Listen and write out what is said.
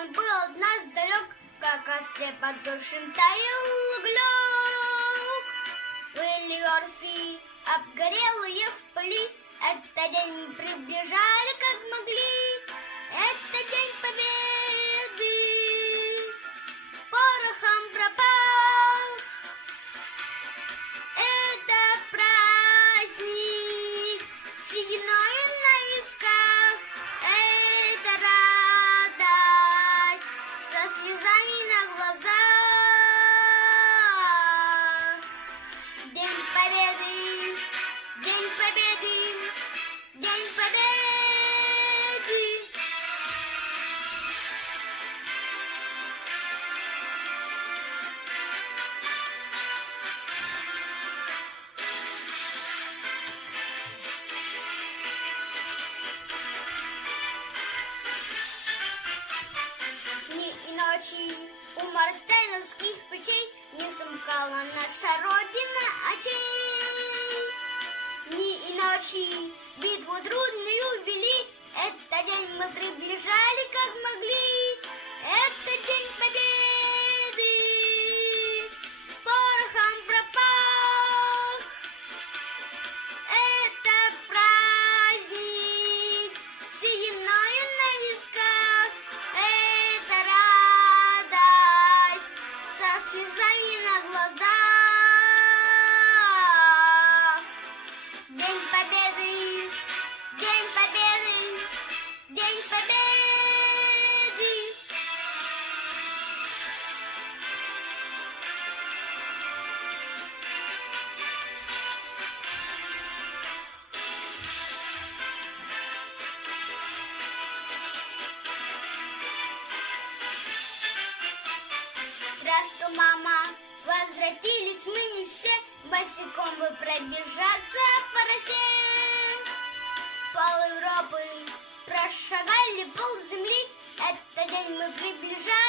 Он был от нас далек, как ослеп от душим таял углек. Были версты обгорелые в пыли, этот день мы приближали, как могли. Это день победы, порохом пропах. Это праздник, сединою на висках. Это радость со слезами на глазах. День победы, день победы, день победы. Дни и ночи у мартеновских печей не сомкала наша Родина очей. Дни и ночи битву трудную вели, этот день мы приближали, как могли. Это день победы, порохом пропах. Это праздник, сединою на висках. Это радость со слезами на глазах. День победы, день победы, день победы. Здравствуй, мама, возвратились мы не все, босиком бы пробежаться по росе. Пол Европы прошагали, пол земли, этот день мы приближаем.